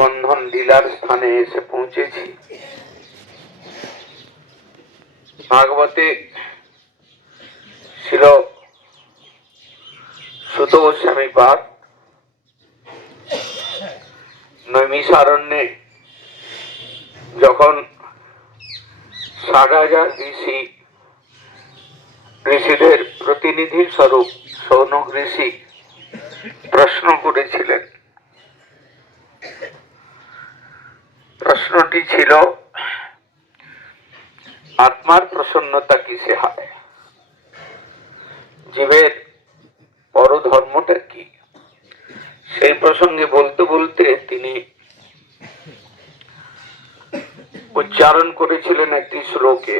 বন্ধন লীলার স্থানে এসে পৌঁছেছি। ভাগবতে ছিল সুত গোস্বামী পাঠ, নৈমিষারণ্যে যখন ষাট হাজার ঋষি ঋষিদের প্রতিনিধি স্বরূপ সৌনক ঋষি প্রশ্ন করেছিলেন প্রশ্নটি ছিল, আত্মার প্রসন্নতা কিসে হয়? জীবের পরধর্মটা কি? সেই প্রসঙ্গে বলতে বলতে তিনি উচ্চারণ করেছিলেন একটি শ্লোকে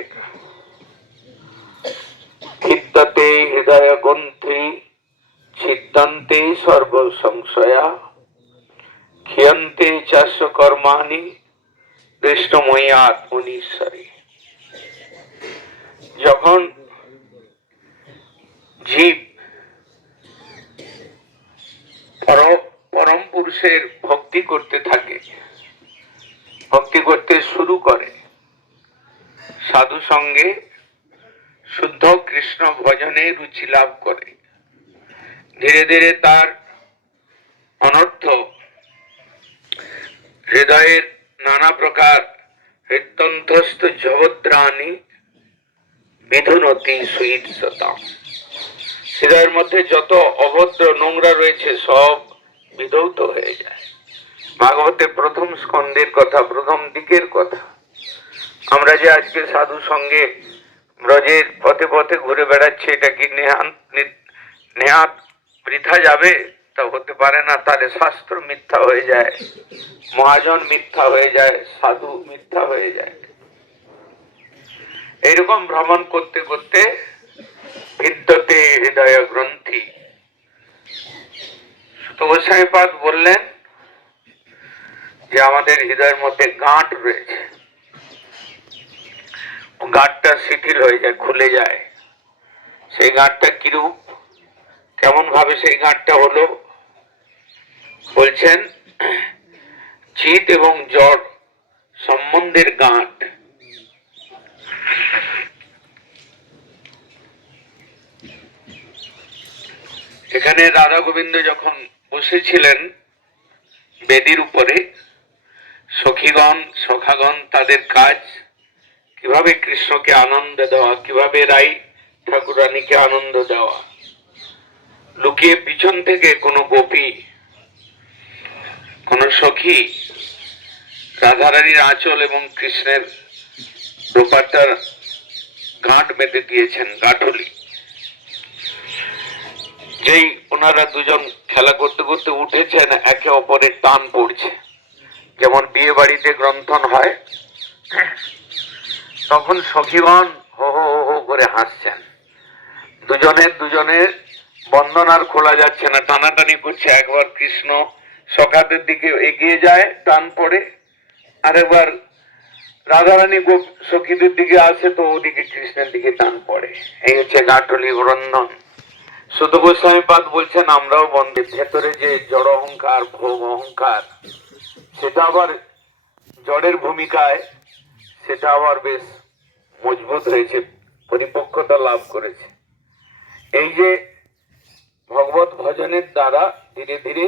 খিদ্যতে হৃদয় গ্রন্থি ছিদ্যন্তে সর্ব সংশয়া ক্ষিয়ন্তে চাষ কর্মাণি কৃষ্ণময়াত মুনীশ্বরী যখন জীব পরম পুরুষের ভক্তি করতে থাকে, ভক্তি করতে শুরু করে, সাধু সঙ্গে শুদ্ধ কৃষ্ণ ভজনে রুচি লাভ করে। ধীরে ধীরে তার অনর্থ হৃদয়ের নানা প্রকার হৃত্যন্তস্থ জগদ্রাণী বিধুনতি সুইৎসতাম হৃদয়ের মধ্যে যত অভদ্র নোংরা রয়েছে, সব বিধৌত হয়ে যায়। ভাগবতের প্রথম স্কন্ধের কথা, প্রথম দিকের কথা। আমরা যে আজকে সাধু সঙ্গে ব্রজের পথে পথে ঘুরে বেড়াচ্ছি, এটা কি নেহাত নেহাত বৃথা যাবে? তা হতে পারে না, তাহলে শাস্ত্র মিথ্যা হয়ে যায়, মহাজন মিথ্যা হয়ে যায়, সাধু মিথ্যা হয়ে যায়। এরকম ভ্রমণ করতে করতে বিদ্যতে হৃদয় গ্রন্থি। গোস্বামীপাদ বললেন যে আমাদের হৃদয়ের মধ্যে গাঁট রয়েছে। গাঁটটা শিথিল হয়ে যায়, খুলে যায়। সেই গাঁটটা কিরূপ? কেমন ভাবে সেই গাঁটটা হলো? বলছেন, চিত এবং জড় সম্বন্ধের গাঁট। এখানে রাধা গোবিন্দ যখন বসেছিলেন বেদির উপরে, সখীগণ, সখাগণ তাদের কাজ, কীভাবে কৃষ্ণকে আনন্দ দেওয়া, কীভাবে রাই ঠাকুরানীকে আনন্দ দেওয়া, লুকিয়ে পিছন থেকে কোনো গোপী সখী রাধারানীর আঁচল এবং কৃষ্ণের রূপাটার গাঁট বেঁধে দিয়েছেন গাঠলি। যেই ওনারা দুজন খেলা করতে করতে উঠেছেন, একে অপরের টান পড়ছে। যেমন বিয়ে বাড়িতে গ্রন্থন হয়, তখন সখীগণ হো হো হো করে হাসছেন। দুজনের দুজনের বন্ধন আর খোলা যাচ্ছে না, টানাটানি করছে। একবার কৃষ্ণ সখাদের দিকে এগিয়ে যায়, টান পড়ে। আরেকবার রাধারানী গোপ সখীদের দিকে আসে তো ওদিকে কৃষ্ণের দিকে টান পড়ে। এই হচ্ছে গাঠলি গ্রন্ধন শুধু গোস্বামীপাদ বলছেন, আমরাও বন্ধের ভেতরে যে জড় অহংকার ভোগ অহংকার, সেটা আবার জড়ের ভূমিকায়, সেটা আবার বেশ মজবুত হয়েছে, পরিপক্কতা লাভ করেছে। এই যে ভগবত ভজনের দ্বারা ধীরে ধীরে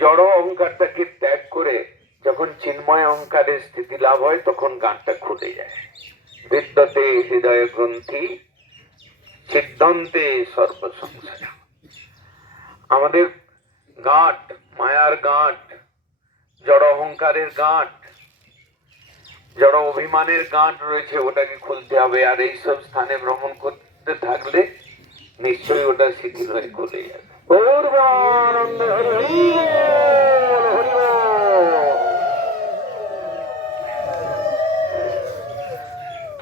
জড় অহংকারটাকে ত্যাগ করে যখন চিন্ময় অহংকারের স্থিতি লাভ হয়, তখন গানটা খুলে যায়। বিদ্যতে হৃদয় গ্রন্থি, সিদ্ধান্তে সর্বসংসার। আমাদের গাঁট, মায়ার গাঁট, জড় অহংকারের গাঁট, জড় অভিমানের গাঁট রয়েছে, ওটাকে খুলতে হবে। আর এইসব স্থানে ভ্রমণ করতে থাকলে নিশ্চয়ই ওটা শিথিল হয়ে খুলে যাবে। গৌরবানন্দ হরি হরি।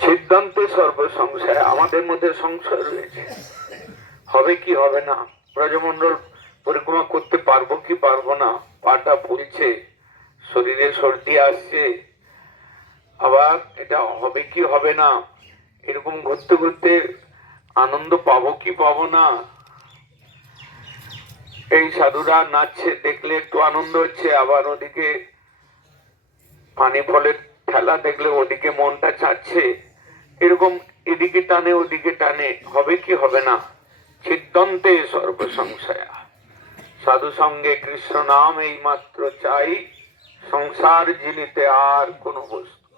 সিদ্ধান্তে সর্বসংশয়, আমাদের মধ্যে সংশয় রয়েছে। হবে কি হবে না? ব্রজমন্ডল পরিক্রমা করতে পারব কি পারব না? পাটা ফুলছে, শরীরে সর্দি আসছে। আবার এটা হবে কি হবে না? এরকম ঘুরতে ঘুরতে আনন্দ পাবো কি পাবো না? এই সাধুরা নাচছে, দেখলে একটু আনন্দ হচ্ছে, আবার ওদিকে পানি ফলের খেলা দেখলে ওদিকে মনটা চাচ্ছে। এরকম এদিকে টানে, ওদিকে টানে, হবে কি হবে না? সিদ্ধান্তে সর্বসংশয়া। সাধু সঙ্গে কৃষ্ণ নাম এই মাত্র চাই, সংসার জিনিতে আর কোন বস্তু।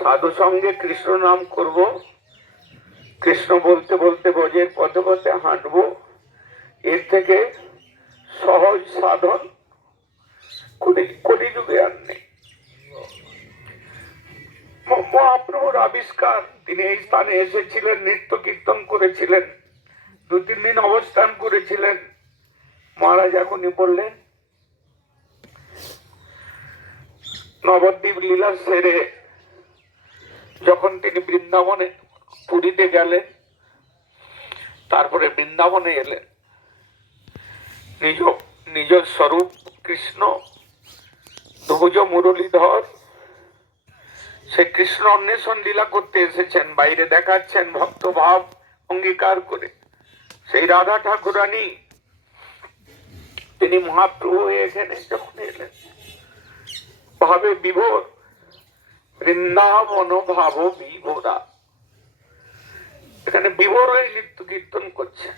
সাধু সঙ্গে কৃষ্ণ নাম করব কৃষ্ণ বলতে বলতে বজের পথে পথে হাঁটবো। এর থেকে সহজ সাধন কোটি আর নেই। মহাপ্রভুর আবিষ্কার। তিনি এই স্থানে এসেছিলেন, নৃত্য কীর্তন করেছিলেন, দু, তিন দিন অবস্থান করেছিলেন। মহারাজ এখনই বললেন, নবদ্বীপ লীলা সেরে যখন তিনি বৃন্দাবনে পুরীতে গেলেন তারপরে বৃন্দাবনে এলেন নিজ নিজ স্বরূপ কৃষ্ণ ধ্বজ মুরলীধর, সে কৃষ্ণ অন্বেষণ লীলা করতে এসেছেন, বাইরে দেখাচ্ছেন ভক্ত ভাব অঙ্গীকার করে। সেই রাধা ঠাকুরানী, তিনি মহাপ্রভু হয়ে এখানে যখন এলেন। ভাবে বিভোর, বৃন্দাবন ভাব বিভোরা। এখানে হয়ে নৃত্য কীর্তন করছে।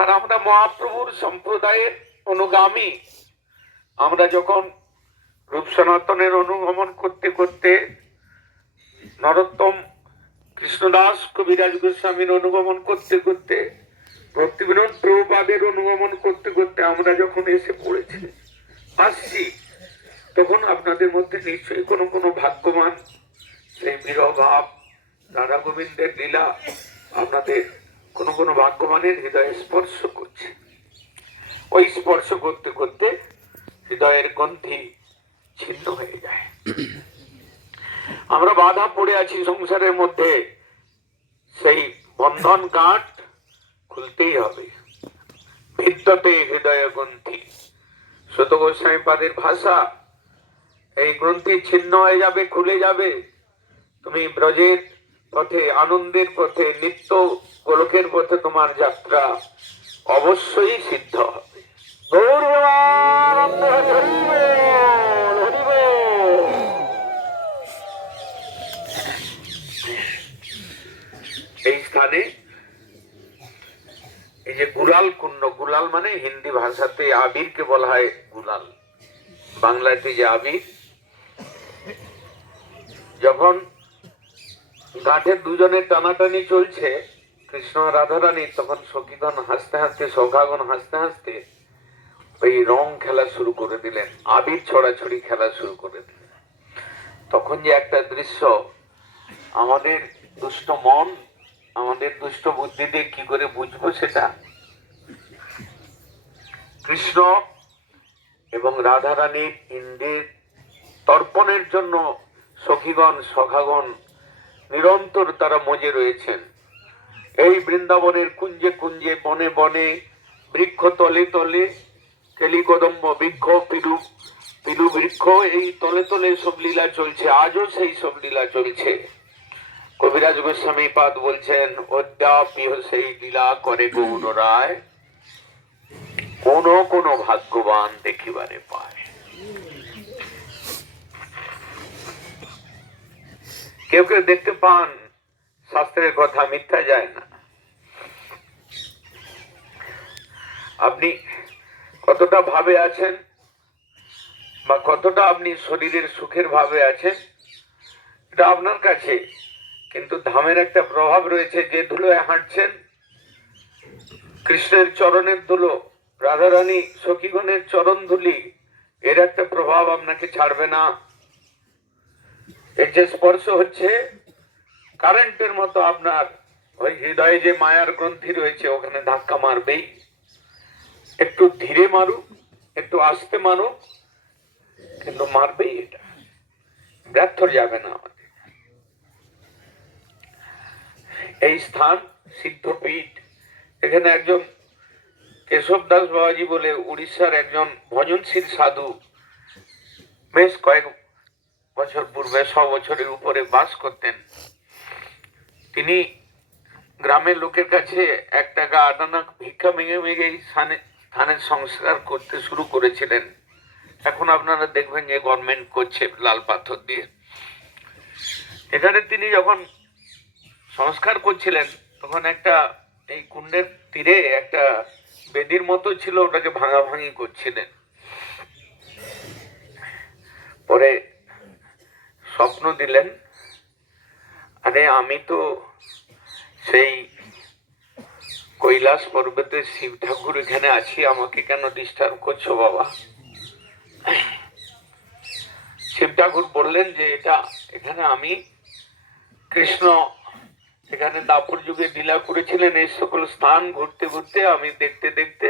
আর আমরা মহাপ্রভুর সম্প্রদায়ের অনুগামী। আমরা যখন রূপ সনাতনের অনুগমন করতে করতে নরোত্তম কৃষ্ণদাস কবিরাজ গোস্বামীর অনুগমন করতে করতে, ভক্তিবিনোদ প্রভুপাদের অনুগমন করতে করতে আমরা যখন এসে পড়েছি, আসছি, তখন আপনাদের মধ্যে নিশ্চয়ই কোনো কোনো ভাগ্যবান সেই বিরহ ভাব রাধা গোবিন্দের লীলা আপনাদের কোনো কোনো ভাগ্যবানের হৃদয়ে স্পর্শ করছে। ওই স্পর্শ করতে করতে হৃদয়ের গন্ধি ছিন্ন হয়ে যায়। আমরা বাধা পড়ে আছি সংসারের মধ্যে। সেই বন্ধন গাঁট খুলতেই হবে। ভিত্ততে হৃদয় গ্রন্থি শত গোস্বামী পাদের ভাষা, এই গ্রন্থি ছিন্ন হয়ে যাবে, খুলে যাবে। তুমি ব্রজের পথে, আনন্দের পথে, নিত্য গোলকের পথে তোমার যাত্রা অবশ্যই সিদ্ধ হবে। এই স্থানে, এই যে গুলাল কুণ্ড, গুলাল মানে হিন্দি ভাষাতে আবিরকে বলা হয় গুলাল বাংলাতে যে আবির, যখন ঘাটের দুজনের টানাটানি চলছে। কৃষ্ণ রাধারানী তখন সখীগণ হাসতে হাসতে, সখাগণ হাসতে হাসতে ওই রং খেলা শুরু করে দিলেন, আবির ছড়াছড়ি খেলা শুরু করে দিলেন। তখন যে একটা দৃশ্য, আমাদের দুষ্ট মন, আমাদের দুষ্ট বুদ্ধি দিয়ে কি করে বুঝব সেটা? কৃষ্ণ এবং রাধারানীর ইন্দ্রের তর্পণের জন্য সখীগণ, সখাগণ নিরন্তর তারা মজে রয়েছেন। এই বৃন্দাবনের কুঞ্জে কুঞ্জে, বনে বনে, বৃক্ষ তলে তলে কেলিকদম্ব বৃক্ষ, পিলু পিলু বৃক্ষ, এই তলে তলে সব লীলা চলছে, আজও সেই সব লীলা চলছে। কবিরাজ গোস্বামী পাদ বলছেন অদ্যাপিহ সেই লীলা করে গৌর রায় কোন কোন ভাগ্যবান দেখিবারে পায়। কেউ কেউ দেখতে পান, শাস্ত্রের কথা মিথ্যা যায় না। আপনি কতটা ভাবে আছেন বা কতটা আপনি শরীরের সুখের ভাবে আছেন, এটা আপনার কাছে। কিন্তু ধামের একটা প্রভাব রয়েছে, যে ধুলোয় হাঁটছেন, কৃষ্ণের চরণের ধুলো, রাধারানী সখীগণের চরণ ধুলি এর একটা প্রভাব আপনাকে ছাড়বে না। এর যে স্পর্শ হচ্ছে কারেন্টের মতো আপনার ওই হৃদয়ে যে মায়ার গ্রন্থি রয়েছে, ওখানে ধাক্কা মারবেই। একটু ধীরে মারুক, একটু আস্তে মারুক, কিন্তু মারবেই এটা। ব্যর্থ যাবে না আমাদের। এই স্থান, সিদ্ধপীঠ, এখানে একজন কেশব দাস বাবাজি বলে উড়িষ্যার একজন ভজনশীল সাধু বেশ কয়েক বছর পূর্বে, ছ বছরের উপরে বাস করতেন। তিনি গ্রামের লোকের কাছে এক টাকা আট আনা ভিক্ষা ভেঙে এই স্থানে স্থানের সংস্কার করতে শুরু করেছিলেন। এখন আপনারা দেখবেন যে গভর্নমেন্ট করছে লাল পাথর দিয়ে। এখানে তিনি যখন সংস্কার করছিলেন, তখন একটা এই কুণ্ডের তীরে একটা বেদির মতো ছিল, ওটাকে ভাঙাভাঙি করছিলেন। পরে স্বপ্ন দিলেন। আরে আমি তো সেই কৈলাস পর্বতের শিব ঠাকুর এখানে আছি, আমাকে কেন ডিস্টার্ব করছ বাবা? শিব ঠাকুর বললেন যে এটা এখানে আমি কৃষ্ণ এখানে দাপর যুগে লীলা করেছিলেন, এই সকল স্থান ঘুরতে ঘুরতে আমি দেখতে দেখতে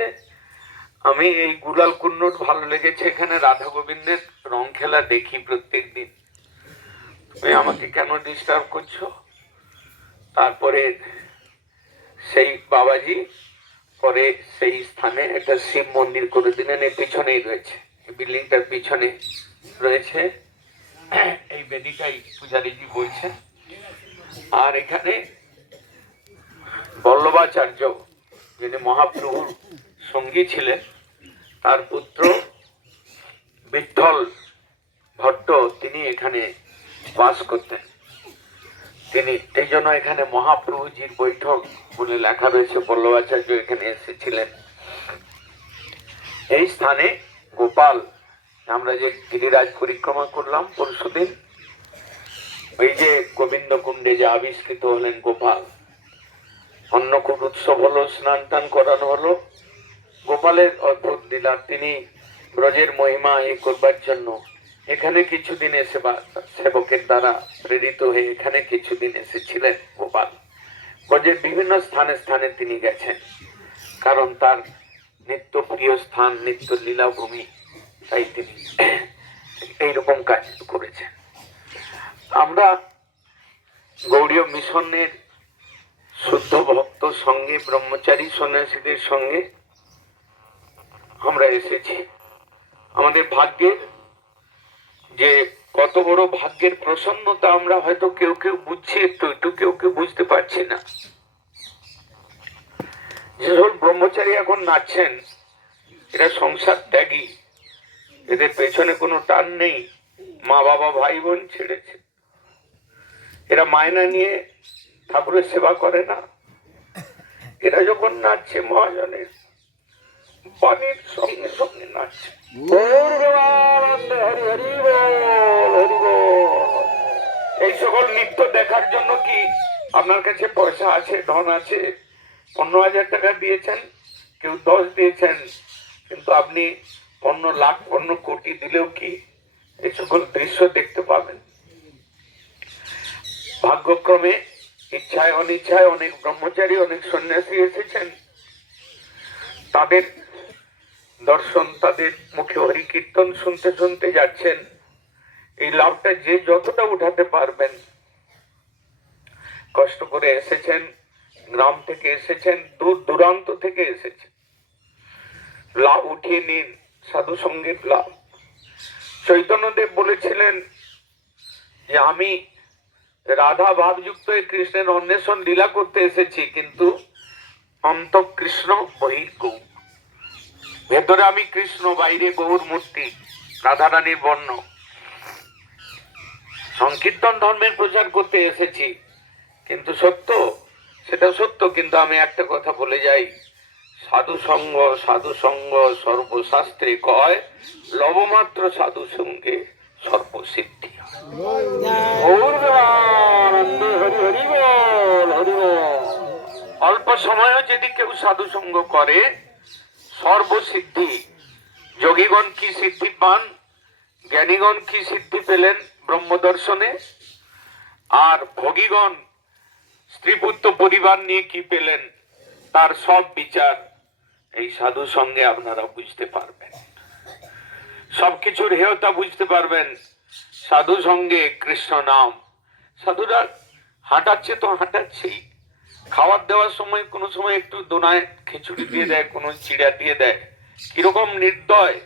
আমি এই গুলাল কুন্নট ভালো লেগেছে। এখানে রাধা গোবিন্দের রং খেলা দেখি প্রত্যেক দিন তুমি আমাকে কেন ডিস্টার্ব করছ? তারপরে সেই বাবাজি পরে সেই স্থানে একটা শিব মন্দির করে দিলেন এর পিছনেই রয়েছে। বিল্ডিংটার পিছনে রয়েছে। এই বেদিটাই পূজারীজি বলছেন। আর এখানে বল্লভাচার্য, যিনি মহাপ্রভুর সঙ্গী ছিলেন, তার পুত্র বিঠল ভট্ট, তিনি এখানে বাস করতেন। তিনি এই জন্য এখানে মহাপ্রভুজির বৈঠক বলে লেখা রয়েছে, বল্লভাচার্য এখানে এসেছিলেন। এই স্থানে গোপাল আমরা যে গিরিরাজ পরিক্রমা করলাম পরশুদিন ওই যে গোবিন্দ কুণ্ডে যে আবিষ্কৃত হলেন গোপাল, অন্নকূট উৎসব হলো, স্নান টান করানো হলো। গোপালের অদ্ভুত লীলা, তিনি ব্রজের মহিমা এ করবার জন্য এখানে কিছুদিন এসে বা সেবকের দ্বারা প্রেরিত হয়ে এখানে কিছুদিন এসেছিলেন গোপাল। ব্রজের বিভিন্ন স্থানে স্থানে তিনি গেছেন। কারণ তার নিত্য প্রিয় স্থান, নিত্য লীলাভূমি, তাই তিনি এইরকম কাজ করেছেন। আমরা গৌড়ীয় মিশনের শুদ্ধ ভক্ত সঙ্গে, ব্রহ্মচারী সন্ন্যাসীদের সঙ্গে আমরা এসেছি। আমাদের ভাগ্যের যে কত বড় ভাগ্যের প্রসন্নতা আমরা হয়তো কেউ কেউ বুঝছি একটু একটু কেউ কেউ বুঝতে পারছি না। যে সকল ব্রহ্মচারী এখন নাচছেন, এরা সংসার ত্যাগী, এদের পেছনে কোনো টান নেই, মা বাবা ভাই বোন ছেড়েছে। এরা মায়না নিয়ে ঠাকুরের সেবা করে না। এরা যখন নাচছে মহাজনের বাণীর সঙ্গে সঙ্গে নাচছে। এই সকল নৃত্য দেখার জন্য কি আপনার কাছে পয়সা আছে, ধন আছে? পনেরো হাজার টাকা দিয়েছেন, কেউ দশ দিয়েছেন, কিন্তু আপনি পনেরো লাখ পনেরো কোটি দিলেও কি এই সকল দৃশ্য দেখতে পাবেন? ভাগ্যক্রমে ইচ্ছায় অনিচ্ছায় অনেক ব্রহ্মচারী, অনেক সন্ন্যাসী এসেছেন। তাদের দর্শন তাদের মুখে হরি কীর্তন শুনতে শুনতে যাচ্ছেন। এই লাভটা যে যতটা উঠাতে পারবেন। কষ্ট করে এসেছেন, গ্রাম থেকে এসেছেন, দূর দূরান্ত থেকে এসেছেন। লাভ উঠিয়ে নিন, সাধু সংগীত লাভ। চৈতন্যদেব বলেছিলেন যে, আমি রাধা ভাবযুক্ত কৃষ্ণের অন্বেষণ লীলা করতে এসেছি, কিন্তু অন্ত কৃষ্ণ বহির গৌ ভেতরে আমি কৃষ্ণ, বাইরে গৌর মূর্তি, রাধারানীর বর্ণ। সংকীর্তন ধর্মের প্রচার করতে এসেছি। কিন্তু সত্য? সেটা সত্য, কিন্তু আমি একটা কথা বলে যাই। সাধু সঙ্গ সাধু সঙ্গ সর্বশাস্ত্রে কয়, লবমাত্র সাধু সঙ্গে সর্বসিদ্ধি। অল্প সময়ও যদি কেউ সাধু সঙ্গ করে সর্বসিদ্ধি। যোগীগণ কি সিদ্ধি পান জ্ঞানীগণ কি সিদ্ধি পেলেন ব্রহ্মদর্শনে? আর ভোগীগণ, স্ত্রীপুত্র পরিবার নিয়ে কি পেলেন? তার সব বিচার এই সাধু সঙ্গে আপনারা বুঝতে পারবেন। সবকিছুর হেয়তা বুঝতে পারবেন। সাধু সঙ্গে কৃষ্ণ নাম। সাধুরা হাঁটাচ্ছে তো হাঁটাচ্ছেই। খাবার দেওয়ার সময় কোনো সময় একটু দোনায় খিচুড়ি দিয়ে দেয়, কোনো চিড়া দিয়ে দেয়। কীরকম নির্দয়।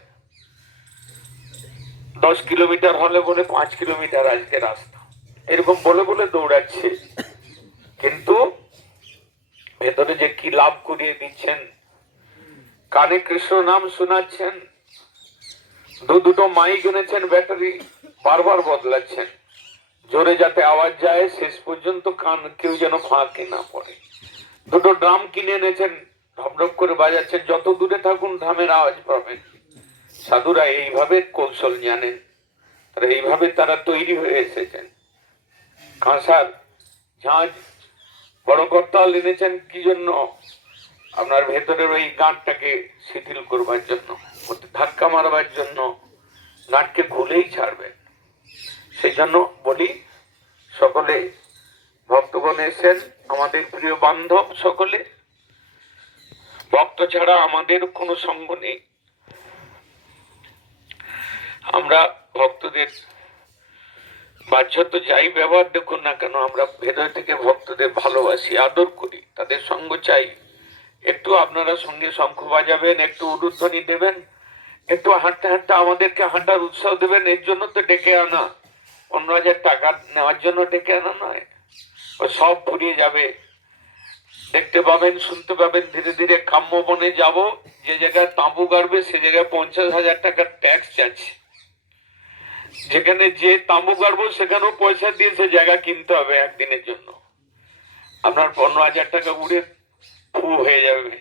দশ কিলোমিটার হলে বলে পাঁচ কিলোমিটার আজকে রাস্তা। এরকম বলে বলে দৌড়াচ্ছে। কিন্তু ভেতরে যে কি লাভ করিয়ে দিচ্ছেন, কানে কৃষ্ণ নাম শোনাচ্ছেন, দু দুটো মাইক এনেছেন ব্যাটারি, বারবার বদলাচ্ছেন। জোরে যাতে আওয়াজ যায়, শেষ পর্যন্ত কান কেউ যেন ফাঁকে না পড়ে। দুটো ড্রাম কিনে এনেছেন ঢপঢপ করে বাজাচ্ছেন, যত দূরে থাকুন ঢামের আওয়াজ পাবেন সাধুরা এইভাবে কৌশল জানেন, তারা এইভাবে তারা তৈরি হয়ে এসেছেন। কাঁসার ঝাঁজ, বড় করতাল এনেছেন কি জন্য? আপনার ভেতরের ওই গাঁটটাকে শিথিল করবার জন্য ধাক্কা মারবার জন্য, গাঁটকে ঘুলেই ছাড়বেন। সেই জন্য বলি, সকলে, ভক্তগণ এসেন আমাদের প্রিয় বান্ধব সকলে। ভক্ত ছাড়া আমাদের কোনো সঙ্গ নেই। আমরা ভক্তদের বাহ্যত যাই ব্যবহার দেখুন না কেন, আমরা ভেতর থেকে ভক্তদের ভালোবাসি, আদর করি, তাদের সঙ্গ চাই। একটু আপনারা সঙ্গে শঙ্খ বাজাবেন, একটু উলুধ্বনি দেবেন, একটু হাঁটতে হাঁটতে আমাদেরকে হাঁটার উৎসাহ দেবেন, এর জন্য তো ডেকে আনা। পনেরো হাজার টাকা নেওয়ার জন্য ডেকে আনা নয়। ও সব ফুরিয়ে যাবে। দেখতে পাবেন, শুনতে পাবেন, ধীরে ধীরে কাম্য বনে যাব। যে জায়গায় তাঁবু গাড়বে, সে জায়গায় পঞ্চাশ হাজার টাকার ট্যাক্স যাচ্ছে যেখানে যে তাঁবু গাড়বো, সেখানেও পয়সা দিয়ে সে জায়গা কিনতে হবে একদিনের জন্য। আপনার পনেরো হাজার টাকা উড়ে ফু হয়ে যাবে।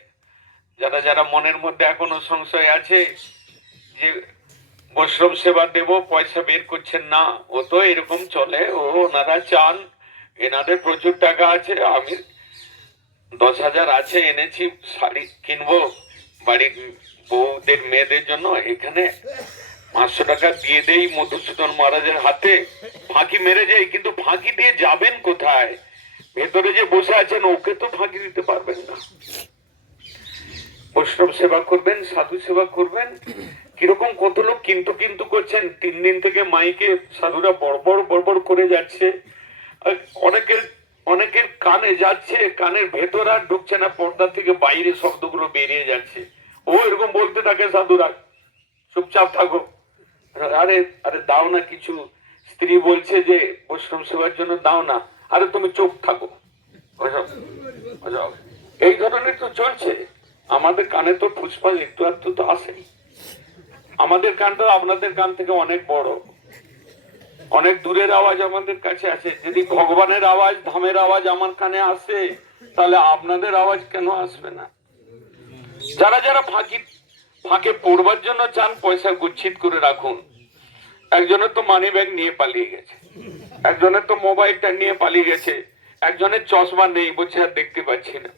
যারা যারা মনের মধ্যে এখনও সংশয় আছে যে বৈষ্ণব সেবা দেব পয়সা বের করছেন না ও তো এরকম চলে ও ওনারা চান এনাদের প্রচুর টাকা আছে আমি দশ হাজার আছে এনেছি শাড়ি কিনবো বাড়ির বউদের মেয়েদের জন্য এখানে পাঁচশো টাকা দিয়ে দেই মধুসূদন মহারাজের হাতে। ফাঁকি মেরে যাই, কিন্তু ফাঁকি দিয়ে যাবেন কোথায়? ভেতরে যে বসে আছেন, ওকে তো ফাঁকি দিতে পারবেন না। বৈষ্ণব সেবা করবেন, সাধু সেবা করবেন কীরকম কত লোক কিন্তু কিন্তু করছেন? তিন দিন থেকে মাইকে সাধুরা বড় বড় করে যাচ্ছে। অনেকের অনেকের কানে যাচ্ছে, কানের ভেতর আর ঢুকছে না পর্দা থেকে বাইরে শব্দগুলো বেরিয়ে যাচ্ছে। ও এরকম বলতে থাকে সাধুরা, চুপচাপ থাকো। আরে আরে দাও না কিছু। স্ত্রী বলছে যে, বৈষ্ণব সেবার জন্য দাও না। আরে তুমি চুপ থাকো। এই ধরনের তো চলছে। আমাদের কানে তো ফুসফাস, একটু একটু তো আসেই। আমাদের কানটা আপনাদের কান থেকে অনেক বড়। অনেক দূরের আওয়াজ আমাদের কাছে আছে যদি ভগবানের আওয়াজ, ধামের আওয়াজ আমার কানে আসে, তাহলে আপনাদের আওয়াজ কেন আসবে না? যারা যারা ফাঁকি, ফাঁকে পড়বার জন্য চান, পয়সা গুচ্ছিত করে রাখুন। একজনের তো মানি ব্যাগ নিয়ে পালিয়ে গেছে। একজনের তো মোবাইলটা নিয়ে পালিয়ে গেছে। একজনের চশমা নেই বলছে, আর দেখতে পাচ্ছি না।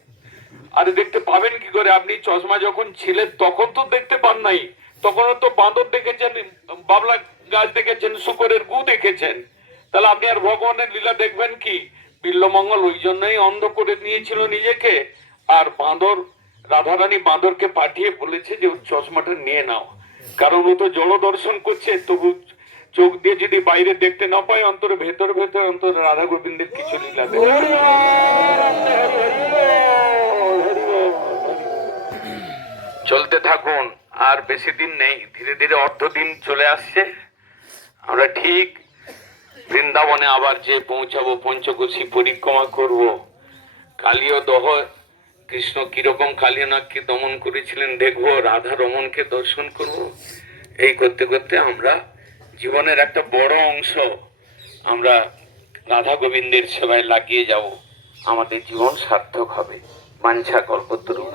আরে দেখতে পাবেন কি করে? আপনি চশমা যখন ছিলেন তখন তো দেখতে পান নাই। তখনও তো বাঁদর দেখেছেন, বাবলা গাছ দেখেছেন, শুকরের গু দেখেছেন। তাহলে আপনি আর ভগবানের লীলা দেখবেন কি? বিল্লমঙ্গল ওই জন্যই অন্ধ করে নিয়েছিল নিজেকে। আর বাঁদর, রাধারানী বাঁদরকে পাঠিয়ে বলেছে যে চশমাটা নিয়ে নাও। কারণ ও তো জল দর্শন করছে, তবু চোখ দিয়ে যদি বাইরে দেখতে না পায়, অন্তরে ভেতর ভেতর, অন্তর রাধা গোবিন্দের কিছু লীলা চলতে থাকুন। আর বেশি দিন নেই। ধীরে ধীরে অর্ধ দিন চলে আসছে। আমরা ঠিক বৃন্দাবনে আবার যে পৌঁছাবো, পঞ্চকোশী পরিক্রমা করব। কালীয় দহ, কৃষ্ণ কীরকম কালীনাথকে দমন করেছিলেন দেখব রাধা রমনকে দর্শন করব। এই করতে করতে আমরা জীবনের একটা বড় অংশ আমরা রাধা গোবিন্দের সেবায় লাগিয়ে যাব। আমাদের জীবন সার্থক হবে। বাঞ্ছা কল্পতরু।